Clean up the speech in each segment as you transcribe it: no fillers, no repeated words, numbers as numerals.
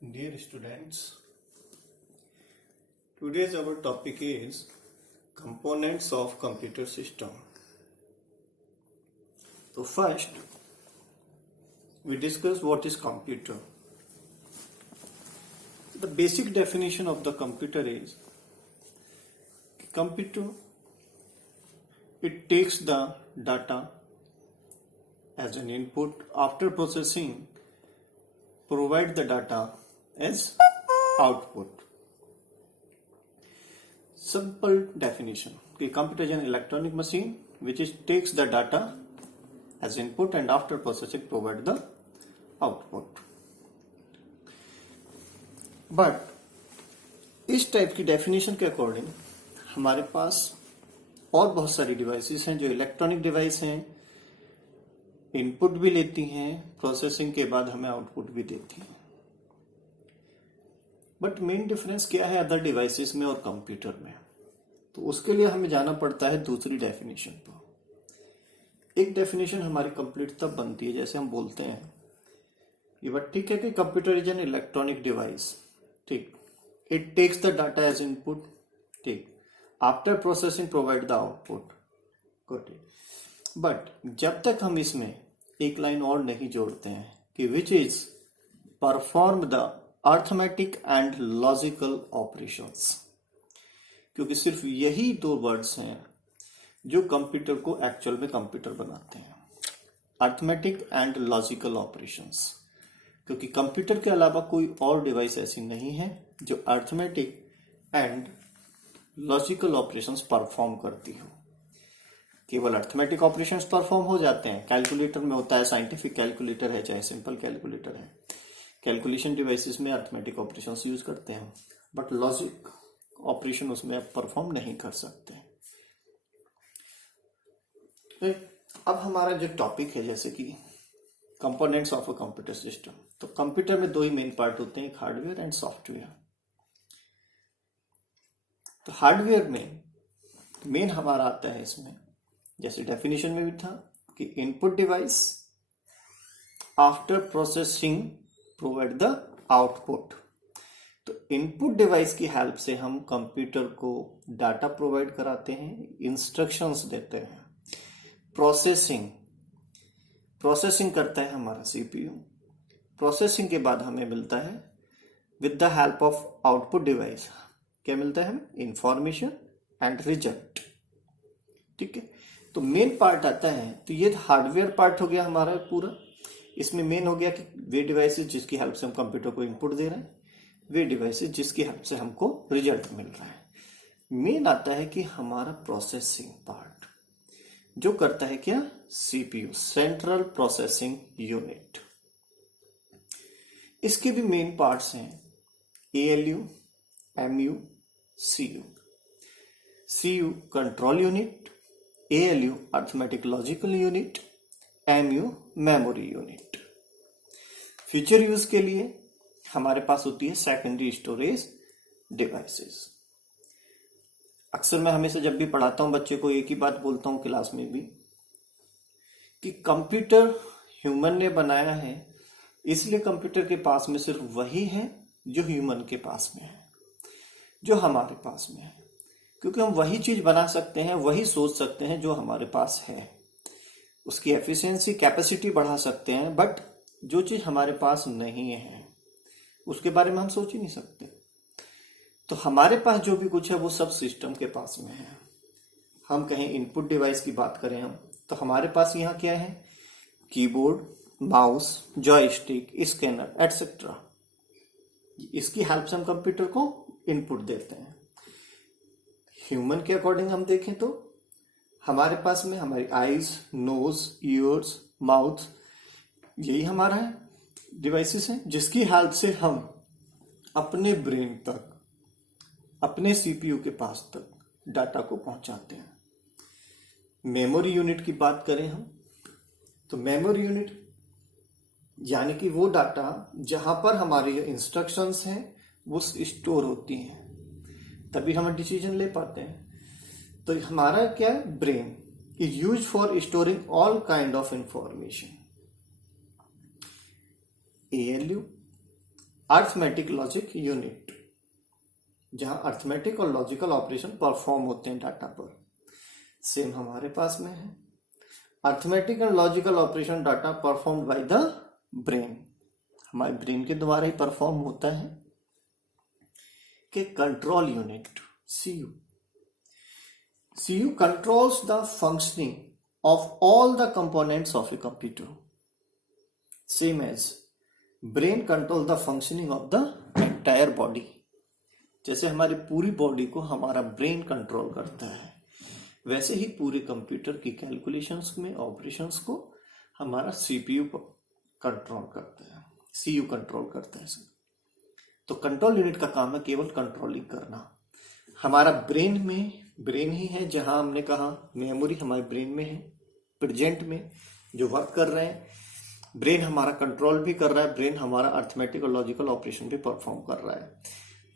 Dear students, today's our topic is components of computer system. So first, we discuss what is computer. The basic definition of the computer is computer. It takes the data as an input. After processing, provide the data as output. Simple definition. The computer is an electronic machine which takes the data as input and after processing provide the output. But इस type की definition के according हमारे पास और बहुत सारी devices हैं जो electronic device हैं, इनपुट भी लेती हैं, प्रोसेसिंग के बाद हमें आउटपुट भी देती हैं. बट मेन डिफरेंस क्या है अदर डिवाइसेस में और कंप्यूटर में? तो उसके लिए हमें जाना पड़ता है दूसरी डेफिनेशन पर. एक डेफिनेशन हमारी कंप्लीट तब बनती है जैसे हम बोलते हैं ये बात ठीक है कि computer is an electronic device, ठीक, it takes the data as input, ठीक, after processing provide the output, good. But जब तक हम इसमें एक लाइन और नहीं जोड़ते हैं कि which is perform the arithmetic and logical operations, क्योंकि सिर्फ यही दो वर्ड्स हैं जो कंप्यूटर को एक्चुअल में कंप्यूटर बनाते हैं, अर्थमेटिक एंड लॉजिकल ऑपरेशंस. क्योंकि कंप्यूटर के अलावा कोई और डिवाइस ऐसी नहीं है जो arithmetic and logical operations perform करती हो. केवल अर्थमेटिक ऑपरेशंस परफॉर्म हो जाते हैं, कैलकुलेटर में होता है, साइंटिफिक कैलकुलेटर है चाहे सिंपल कैलकुलेटर है, कैलकुलेशन डिवाइसेस में अर्थमेटिक ऑपरेशंस यूज करते हैं, बट लॉजिक ऑपरेशन उसमें आप परफॉर्म नहीं कर सकते. अब हमारा जो टॉपिक है जैसे कि components of a computer system, तो कंप्यूटर में दो ही मेन पार्ट होते हैं, हार्डवेयर एंड सॉफ्टवेयर. तो हार्डवेयर में मेन हमारा आता है इसमें जैसे डेफिनेशन में भी था कि input device after processing provide the output. तो इनपुट डिवाइस की हेल्प से हम कंप्यूटर को डाटा प्रोवाइड कराते हैं, इंस्ट्रक्शंस देते हैं. प्रोसेसिंग करता है हमारा सीपीयू. प्रोसेसिंग के बाद हमें मिलता है with the help of output device क्या मिलता है हमें? Information and result. ठीक है, तो मेन पार्ट आता है, तो ये हार्डवेयर पार्ट हो गया हमारा पूरा. इसमें मेन हो गया कि वे डिवाइसेस जिसकी हेल्प से हम कंप्यूटर को इनपुट दे रहे हैं, वे डिवाइसेस जिसकी हेल्प से हमको रिजल्ट मिल रहा है. मेन आता है कि हमारा प्रोसेसिंग पार्ट जो करता है क्या? CPU, central processing unit. इसके भी मेन पार्ट्स हैं ALU, MU, CU. CU control unit, ALU arithmetic logical unit, MU memory unit. Future use के लिए हमारे पास होती है सेकेंडरी स्टोरेज डिवाइसेस. अक्सर मैं हमेशा जब भी पढ़ाता हूं बच्चे को एक ही बात बोलता हूं क्लास में भी कि कंप्यूटर ह्यूमन ने बनाया है, इसलिए कंप्यूटर के पास में सिर्फ वही है जो ह्यूमन के पास में है, जो हमारे पास में है. क्योंकि हम वही चीज बना सकते हैं, वही सोच सकते हैं जो हमारे पास है. उसकी एफिशिएंसी, कैपेसिटी बढ़ा सकते हैं, बट जो चीज हमारे पास नहीं है उसके बारे में हम सोच ही नहीं सकते. तो हमारे पास जो भी कुछ है वो सब सिस्टम के पास में है. हम कहें इनपुट डिवाइस की बात करें हम, तो हमारे पास यहाँ क्या है? Keyboard, mouse, joystick, scanner etcetera. इसकी हेल्प से हम कंप्यूटर को इनपुट देते हैं. ह्यूमन के अकॉर्डिंग हम देखें तो हमारे पास में हमारी आईज, नोज, ईयर्स, माउथ, यही हमारा है डिवाइसेस हैं जिसकी हेल्प से हम अपने ब्रेन तक, अपने सीपीयू के पास तक डाटा को पहुंचाते हैं. मेमोरी यूनिट की बात करें हम, तो मेमोरी यूनिट यानी कि वो डाटा जहां पर हमारी इंस्ट्रक्शंस हैं वो स्टोर होती हैं, तभी हम डिसीजन ले पाते हैं. तो हमारा क्या है? Brain is use for storing all kind of information. ALU, arithmetic logic unit, जहां अर्थमेटिक और लॉजिकल ऑपरेशन परफॉर्म होते हैं डाटा पर। सेम हमारे पास में है, arithmetic and logical operation data performed by the brain, हमारे ब्रेन के द्वारा ही परफॉर्म होता है। कि control unit CU, CU controls the functioning of all the components of a computer, same as brain controls the functioning of the entire body। जैसे हमारी पूरी बॉडी को हमारा ब्रेन कंट्रोल करता है, वैसे ही पूरे कंप्यूटर की कैलकुलेशंस में ऑपरेशंस को हमारा सीपीयू कंट्रोल करता है, सीयू कंट्रोल करता है। तो कंट्रोल यूनिट का काम है केवल कंट्रोलिंग करना। हमारा ब्रेन में, ब्रेन ही है जहां हमने कहा मेमोरी हमारे ब्रेन में है, प्रेजेंट में जो वर्क कर रहे हैं, ब्रेन हमारा कंट्रोल भी कर रहा है, ब्रेन हमारा अर्थमेटिक और लॉजिकल ऑपरेशन भी परफॉर्म कर रहा है।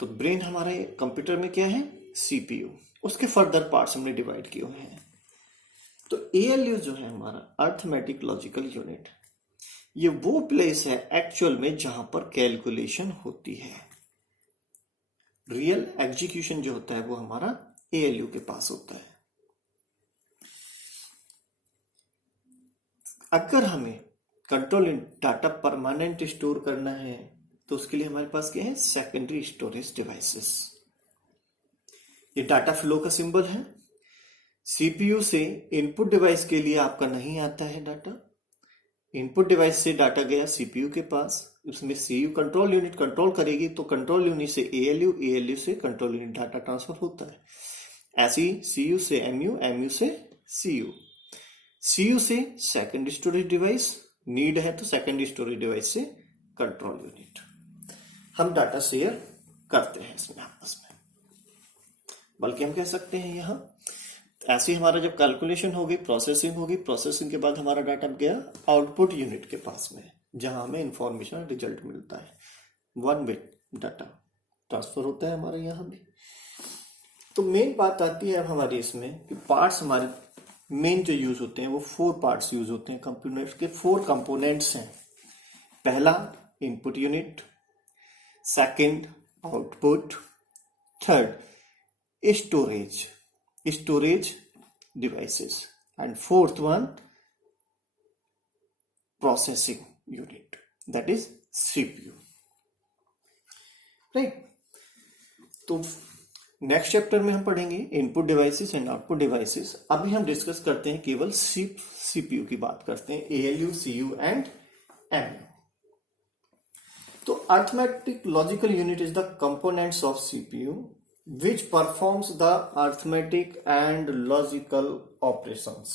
तो ब्रेन हमारे कंप्यूटर में क्या है, सीपीयू, उसके फर्दर पार्ट्स हमने डिवाइड किए हुए हैं। तो एएलयू जो है हमारा अर्थमेटिक लॉजिकल यूनिट, ये वो प्लेस है एक्चुअल में जहां पर कैलकुलेशन होती है। रियल एग्जीक्यूशन जो होता है वो हमारा एएलयू के पास होता है। अगर हमें कंट्रोल डाटा परमानेंट स्टोर करना है तो उसके लिए हमारे पास क्या है, सेकेंडरी स्टोरेज डिवाइसेस। ये डाटा फ्लो का सिंबल है। सीपीयू से इनपुट डिवाइस के लिए आपका नहीं आता है डाटा, इनपुट डिवाइस से डाटा गया सीपीयू के पास, उसमें सीयू कंट्रोल यूनिट कंट्रोल करेगी, तो कंट्रोल यूनिट से एएलयू, एएलयू से कंट्रोल यूनिट डाटा ट्रांसफर होता है। ऐसे ही सीयू से एमयू, एमयू से सीयू, सीयू से सेकेंड स्टोरेज डिवाइस, नीड है तो सेकेंड स्टोरेज डिवाइस से कंट्रोल यूनिट। हम डाटा शेयर करते हैं इसमें आपस में, बल्कि हम कह सकते हैं यहां ऐसे ही हमारा जब कैलकुलेशन होगी, प्रोसेसिंग होगी, प्रोसेसिंग के बाद हमारा डाटा गया आउटपुट यूनिट के पास में, जहां हमें इंफॉर्मेशन रिजल्ट मिलता है। वन बिट डाटा ट्रांसफर होता है हमारे यहां भी। तो मेन बात आती है अब हमारी इसमें कि पार्ट्स हमारे मेन जो यूज होते हैं वो 4 पार्ट्स यूज होते हैं। कंप्यूटर के 4 कंपोनेंट्स हैं। पहला input unit, second output, third storage devices, and fourth one processing unit, that is CPU, right. तो नेक्स्ट चैप्टर में हम पढ़ेंगे input devices and output devices. अभी हम डिस्कस करते हैं केवल सीपीयू की बात करते हैं, एएलयू, सीयू एंड एमयू। तो arithmetic logical unit is the components of CPU which performs the arithmetic and logical operations।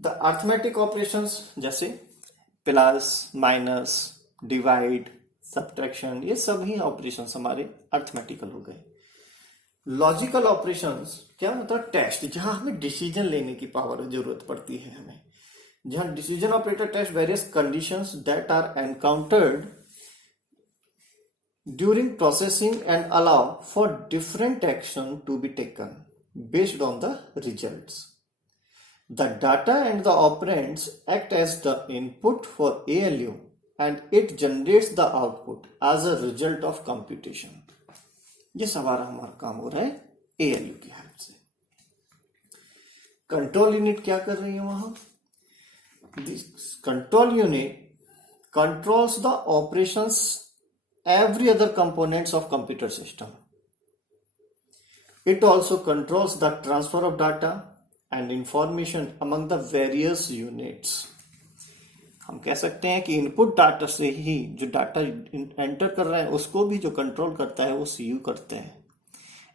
The arithmetic operations जैसे प्लस, माइनस, डिवाइड, सब्ट्रैक्शन, ये सभी ऑपरेशंस हमारे अर्थमेटिकल हो गए। लॉजिकल ऑपरेशंस क्या मतलब, टेस्ट, जहां हमें डिसीजन लेने की पावर जरूरत पड़ती है हमें, जहां decision operator test various conditions that are encountered during processing and allow for different action to be taken based on the results. The data and the operands act as the input for ALU and it generates the output as a result of computation। ये सवारा हमारा काम हो रहा है ALU की help से। Control unit क्या कर रही है वहां, control unit controls the operations every other components of computer system। It also controls the transfer of data and information among the various units। हम कह सकते हैं कि इनपुट डाटा से ही जो डाटा एंटर कर रहा है उसको भी जो कंट्रोल करता है वो सीयू करते हैं।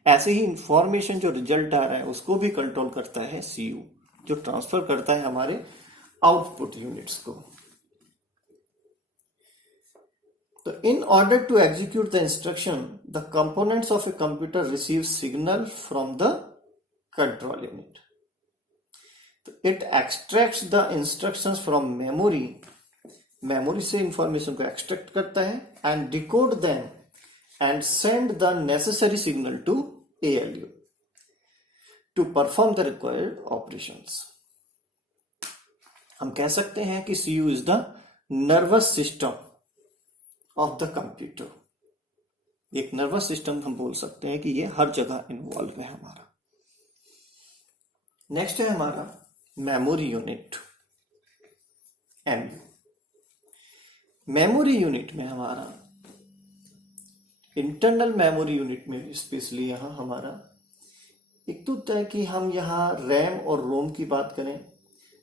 ऐसे ही इंफॉर्मेशन जो रिजल्ट आ रहा है उसको भी कंट्रोल करता है सीयू, जो ट्रांसफर करता है हमारे आउटपुट यूनिट्स को। So in order to execute the instruction, the components of a computer receive signal from the control unit। So it extracts the instructions from memory, memory से information को extract करता है and decode them and send the necessary signal to ALU to perform the required operations। हम कह सकते हैं कि CU is the nervous system of the computer. एक नर्वस सिस्टम हम बोल सकते हैं कि ये हर जगह इन्वॉल्व है हमारा। नेक्स्ट है हमारा memory unit, MU. Memory unit में हमारा इंटरनल मेमोरी यूनिट में स्पेशली यहाँ हमारा एक तो होता है कि हम यहाँ रैम और रोम की बात करें,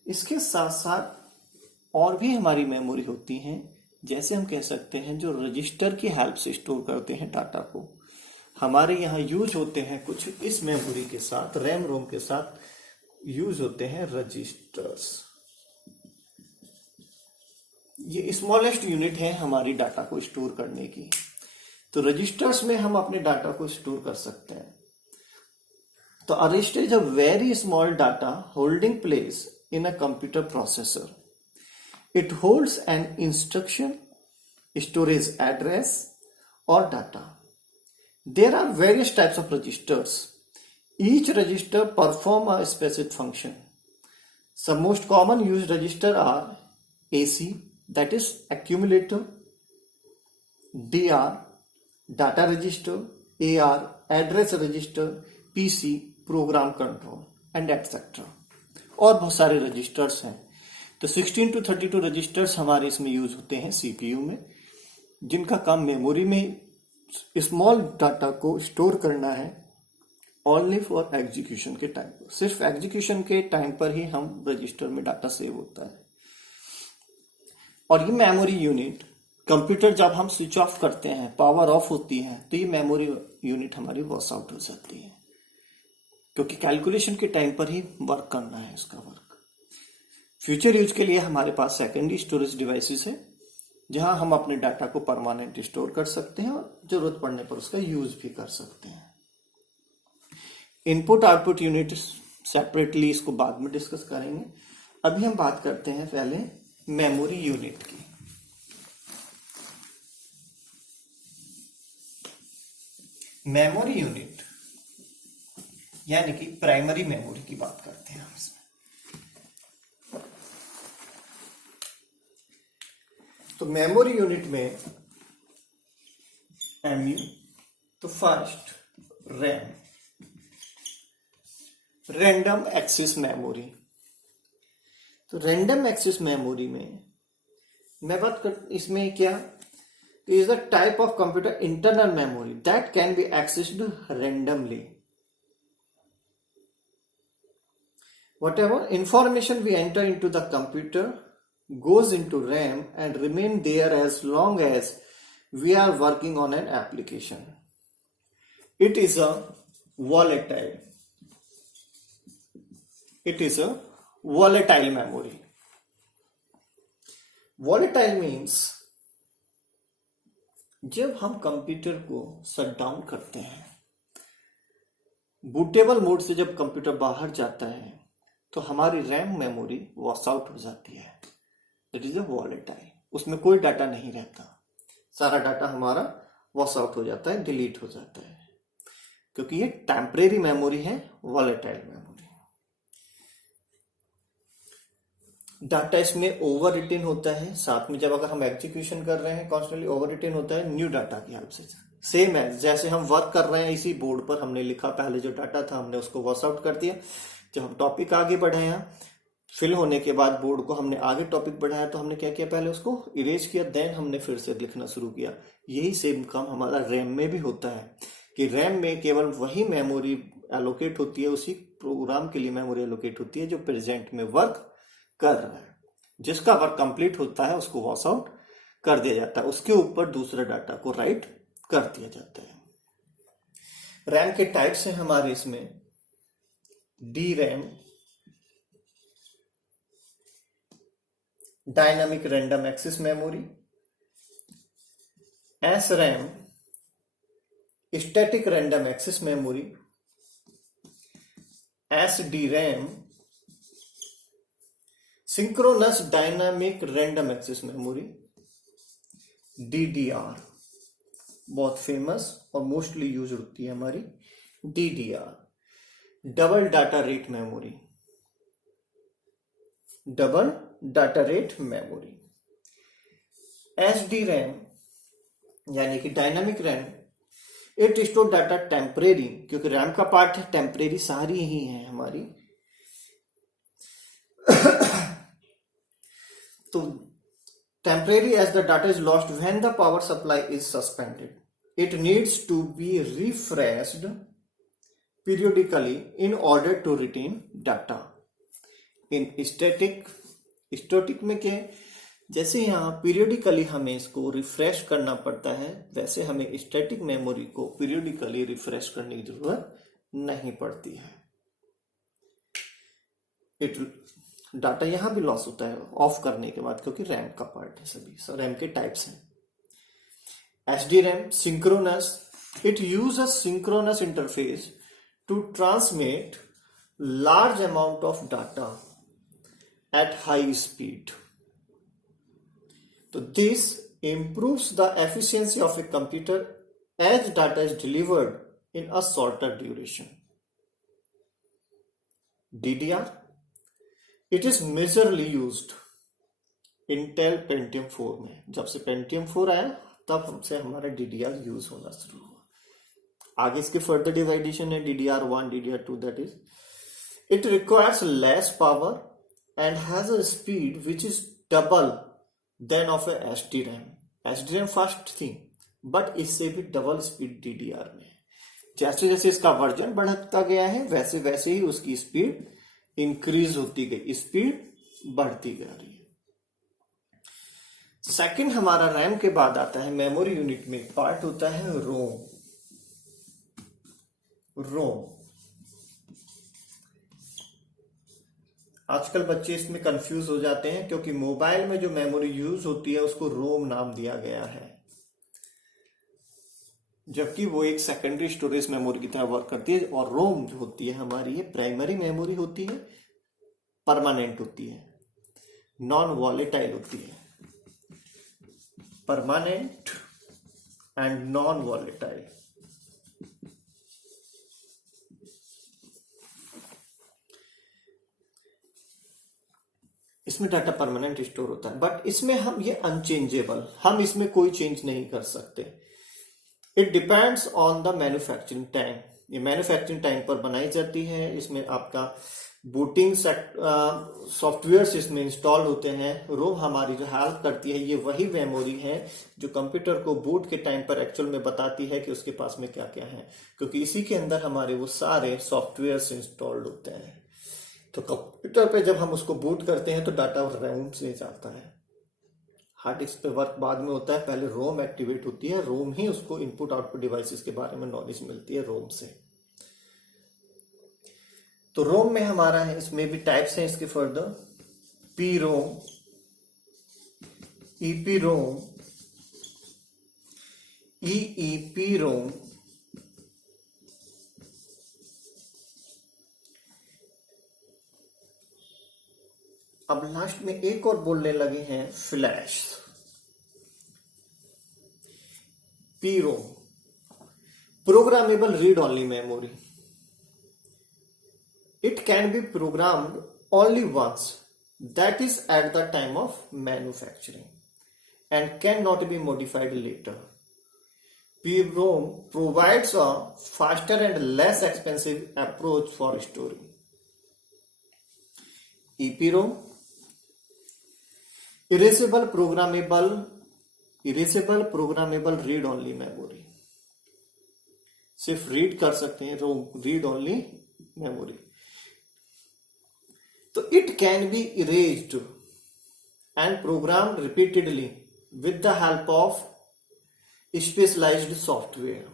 इसके साथ साथ और भी हमारी मेमोरी होती हैं, जैसे हम कह सकते हैं जो रजिस्टर की हेल्प से स्टोर करते हैं डाटा को। हमारे यहाँ यूज होते हैं कुछ इस मेमोरी के साथ, रैम रोम के साथ यूज होते हैं रजिस्टर्स। ये स्मॉलेस्ट यूनिट है हमारी डाटा को स्टोर करने की। तो रजिस्टर्स में हम अपने डाटा को स्टोर कर सकते हैं। तो a register is a very small data holding place in a computer processor. It holds an instruction, storage address or data. There are various types of registers. Each register perform a specific function. Some most common used register are AC, that is accumulator, DR, data register, AR, address register, PC, program control and etcetera, और बहुत सारे registers हैं। तो 16 to 32 registers हमारे इसमें use होते हैं CPU में, जिनका काम मेमोरी में स्मॉल डाटा को स्टोर करना है ओनली फॉर एग्जीक्यूशन के टाइम पर। सिर्फ एग्जीक्यूशन के टाइम पर ही हम रजिस्टर में डाटा सेव होता है। और ये मेमोरी यूनिट कंप्यूटर जब हम स्विच ऑफ करते हैं, पावर ऑफ होती है, तो ये मेमोरी यूनिट हमारी वॉश आउट हो जाती है, क्योंकि कैलकुलेशन के टाइम पर ही वर्क करना है इसका वर्क। फ्यूचर यूज के लिए हमारे पास सेकेंडरी स्टोरेज डिवाइसेस है, जहां हम अपने डाटा को परमानेंट स्टोर कर सकते हैं और जरूरत पड़ने पर उसका यूज भी कर सकते हैं। इनपुट आउटपुट यूनिट सेपरेटली इसको बाद में डिस्कस करेंगे। अभी हम बात करते हैं पहले मेमोरी यूनिट की। मेमोरी यूनिट यानी कि प्राइमरी मेमोरी की बात करते हैं हम इसमें। तो मेमोरी यूनिट में एमयू, तो first RAM, random access memory. तो रैंडम एक्सेस मेमोरी में मैं बात कर, इसमें क्या is the type of computer internal memory that can be accessed randomly. Whatever information we enter into the computer goes into RAM and remain there as long as we are working on an application. It is a volatile. It is a volatile memory. Volatile means जब हम computer को shut down करते हैं, bootable mode से जब computer बाहर जाता है, तो हमारी रैम मेमोरी वॉश आउट हो जाती है। That is a volatile. उसमें कोई डाटा नहीं रहता, सारा डाटा हमारा वॉश आउट हो जाता है, डिलीट हो जाता है, क्योंकि ये टेम्परेरी मेमोरी है, वॉलेटाइल मेमोरी। डाटा इसमें ओवर रिटेन होता है, साथ में जब अगर हम एग्जीक्यूशन कर रहे हैं कॉन्स्टेंटली ओवर रिटेन होता है न्यू डाटा की हेल्प से। सेम है जैसे हम वर्क कर रहे हैं, इसी बोर्ड पर हमने लिखा, पहले जो डाटा था हमने उसको वॉश आउट कर दिया। जब हम टॉपिक आगे बढ़ाया, फिल होने के बाद बोर्ड को हमने आगे टॉपिक बढ़ाया, तो हमने क्या किया, पहले उसको इरेज किया, देन हमने फिर से लिखना शुरू किया। यही सेम काम हमारा रैम में भी होता है कि रैम में केवल वही मेमोरी एलोकेट होती है, उसी प्रोग्राम के लिए मेमोरी एलोकेट होती है जो प्रेजेंट में वर्क कर रहा है। जिसका वर्क कंप्लीट होता है उसको वॉश आउट कर दिया जाता है, उसके ऊपर दूसरे डाटा को राइट कर दिया जाता है। रैम के टाइप्स हैं हमारे इसमें D RAM, dynamic random access memory, S RAM, static random access memory, S D RAM, synchronous dynamic random access memory, DDR, बहुत फेमस और मोस्टली यूज होती है हमारी DDR, double data rate memory, double data rate memory, SD RAM, यानी कि dynamic RAM, it store data temporary, क्योंकि RAM का part है टेम्परेरी, सारी ही है हमारी। तो temporary as the data is lost when the power supply is suspended, it needs to be refreshed periodically in order to retain data. In static में क्या है, जैसे यहाँ पीरियोडिकली हमें इसको रिफ्रेश करना पड़ता है, वैसे हमें स्टैटिक मेमोरी को पीरियोडिकली रिफ्रेश करने की जरूरत नहीं पड़ती है। डाटा यहां भी लॉस होता है ऑफ करने के बाद, क्योंकि रैम का पार्ट है सभी। रैम के टाइप्स हैं। SD RAM synchronous, it uses synchronous interface to transmit large amount of data at high speed. So this improves the efficiency of a computer as data is delivered in a shorter duration. DDR, it is majorly used Intel Pentium 4 में। जब से Pentium 4 आया तब हमसे हमारा DDR use होना शुरू हुआ। आगे इसके फर्दर डिवाइडेशन है DDR1, DDR2, that is it requires less power and has a speed which is double then of a SD RAM. SD RAM fast थी, बट इससे भी डबल स्पीड DDR में। जैसे जैसे इसका वर्जन बढ़ता गया है वैसे वैसे ही उसकी स्पीड इंक्रीज होती गई, स्पीड बढ़ती जा रही है। सेकंड हमारा रैम के बाद आता है मेमोरी यूनिट में पार्ट होता है रोम। आजकल बच्चे इसमें कंफ्यूज हो जाते हैं, क्योंकि मोबाइल में जो मेमोरी यूज होती है उसको रोम नाम दिया गया है, जबकि वो एक सेकेंडरी स्टोरेज मेमोरी की तरह वर्क करती है। और रोम जो होती है हमारी, ये प्राइमरी मेमोरी होती है, परमानेंट होती है, नॉन वॉलेटाइल होती है। Permanent and non volatile. इसमें डाटा परमानेंट स्टोर होता है, बट इसमें हम ये अनचेंजेबल, हम इसमें कोई चेंज नहीं कर सकते। It depends on the manufacturing time, ये मैन्युफैक्चरिंग टाइम पर बनाई जाती है। इसमें आपका बूटिंग सॉफ्टवेयर इसमें इंस्टॉल होते हैं। रोम हमारी जो हेल्प करती है, ये वही मेमोरी है जो कंप्यूटर को बूट के टाइम पर एक्चुअल में बताती है कि उसके पास में क्या क्या है, क्योंकि इसी के अंदर हमारे वो सारे सॉफ्टवेयर इंस्टॉल्ड होते हैं। तो कंप्यूटर पे जब हम उसको बूट करते हैं तो डाटा रोम से जाता है। हार्ड डिस्क पे वर्क बाद में होता है, पहले रोम एक्टिवेट होती है, रोम ही उसको इनपुट आउटपुट डिवाइसेस के बारे में नॉलेज मिलती है रोम से। तो रोम में हमारा है, इसमें भी टाइप्स हैं इसके further, P ROM, EP ROM, EEP ROM, अब लास्ट में एक और बोलने लगे हैं flash. PROM, programmable read only memory. It can be programmed only once, that is at the time of manufacturing and can not be modified later. PROM provides a faster and less expensive approach for storing. EPROM, erasable programmable read only memory, सिर्फ read कर सकते हैं, read only memory. तो it can B erased and programmed repeatedly with the help of specialized software.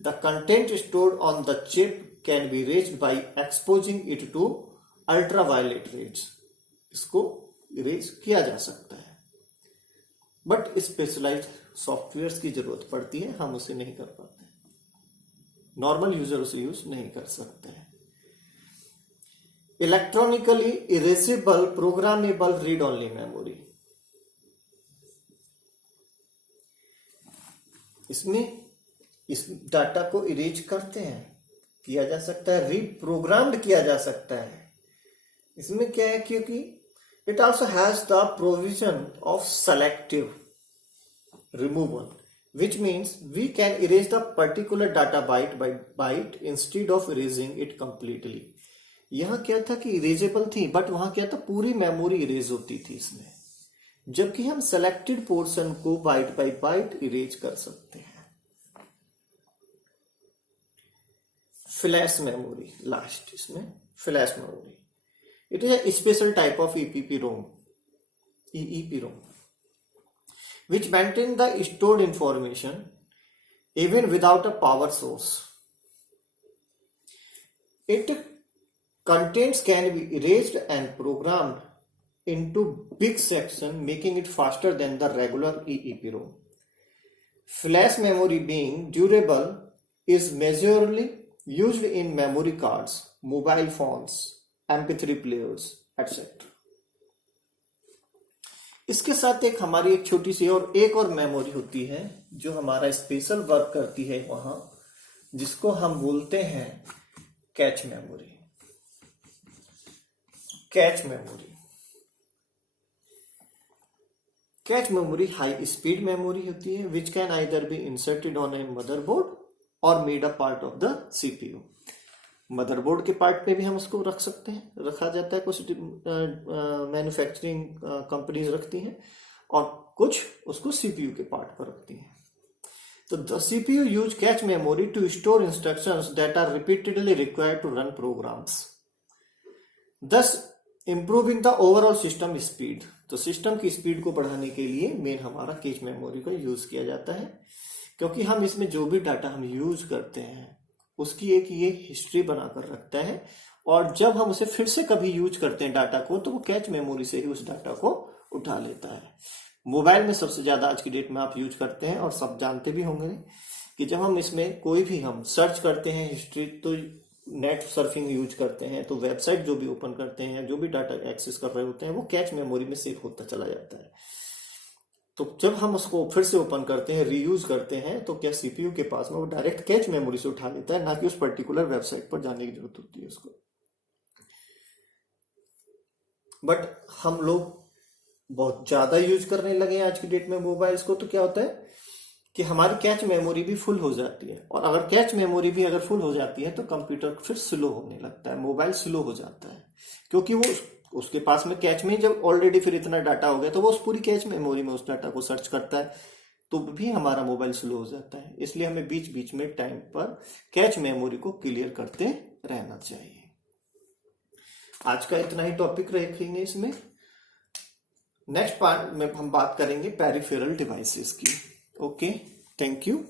The content stored on the chip can be erased by exposing it to ultraviolet rays. इसको erase किया जा सकता है, but specialised software की जरूरत पड़ती है, हम उसे नहीं कर पाते, नॉर्मल यूजर उसे यूज नहीं कर सकते हैं। Electronically erasable programmable read only memory, इसमें इस डाटा को इरेज करते हैं, किया जा सकता है, रीप्रोग्राम्ड किया जा सकता है। इसमें क्या है, क्योंकि it also has the provision of selective removal, which means we can erase the particular data byte by byte instead of erasing it completely. यहां क्या था कि इरेजेबल थी, बट वहां क्या था, पूरी मेमोरी इरेज होती थी इसमें, जबकि हम सेलेक्टेड पोर्शन को बाइट बाय बाइट इरेज कर सकते हैं. फ्लैश मेमोरी लास्ट, इसमें flash memory, it is a special type of EEPROM which maintain the stored information even without a power source. It contents can be erased and programmed into big section, making it faster than the regular EEPROM. Flash memory, being durable, is majorly used in memory cards, mobile phones, MP3 players, etc. इसके साथ एक हमारी एक छोटी सी एक और memory होती है जो हमारा स्पेशल वर्क करती है वहां, जिसको हम बोलते हैं cache memory. Cache memory, cache memory high speed memory होती है, which can either be inserted on a motherboard और made a part of the CPU. Motherboard के पार्ट पे भी हम उसको रख सकते हैं, रखा जाता है, कुछ मैन्युफैक्चरिंग कंपनीज रखती हैं और कुछ उसको सीपीयू के पार्ट पर रखती हैं. तो the CPU use cache memory to store instructions that are repeatedly required to run programs, thus improving the overall system speed. तो सिस्टम की स्पीड को बढ़ाने के लिए मेन हमारा कैच मेमोरी का यूज किया जाता है, क्योंकि हम इसमें जो भी डाटा हम यूज करते हैं उसकी एक ये हिस्ट्री बनाकर रखता है, और जब हम उसे फिर से कभी यूज करते हैं डाटा को, तो वो कैच मेमोरी से ही उस डाटा को उठा लेता है. मोबाइल में सबसे ज्यादा आज की डेट में आप यूज करते हैं, और सब जानते भी होंगे कि जब हम इसमें कोई भी हम सर्च करते हैं हिस्ट्री, तो नेट सर्फिंग यूज करते हैं, तो वेबसाइट जो भी ओपन करते हैं, जो भी डाटा एक्सेस कर रहे होते हैं, वो कैच मेमोरी में सेव होता चला जाता है. तो जब हम उसको फिर से ओपन करते हैं, रीयूज करते हैं, तो क्या सीपीयू के पास में वो डायरेक्ट कैच मेमोरी से उठा लेता है, ना कि उस पर्टिकुलर वेबसाइट पर जाने की जरूरत होती है उसको. बट हम लोग बहुत ज्यादा यूज करने लगे हैं आज की डेट में मोबाइल्स को, तो क्या होता है कि हमारी कैच मेमोरी भी फुल हो जाती है, और अगर कैच मेमोरी भी अगर फुल हो जाती है तो कंप्यूटर फिर स्लो होने लगता है, मोबाइल स्लो हो जाता है, क्योंकि वो उसके पास में कैच में जब ऑलरेडी फिर इतना डाटा हो गया, तो वो उस पूरी कैच मेमोरी में उस डाटा को सर्च करता है, तो भी हमारा मोबाइल स्लो हो जाता है. इसलिए हमें बीच बीच में टाइम पर कैच मेमोरी को क्लियर करते रहना चाहिए. आज का इतना ही टॉपिक रखेंगे. इसमें नेक्स्ट पार्ट में हम बात करेंगे पेरिफेरल डिवाइसेस की. Okay, thank you.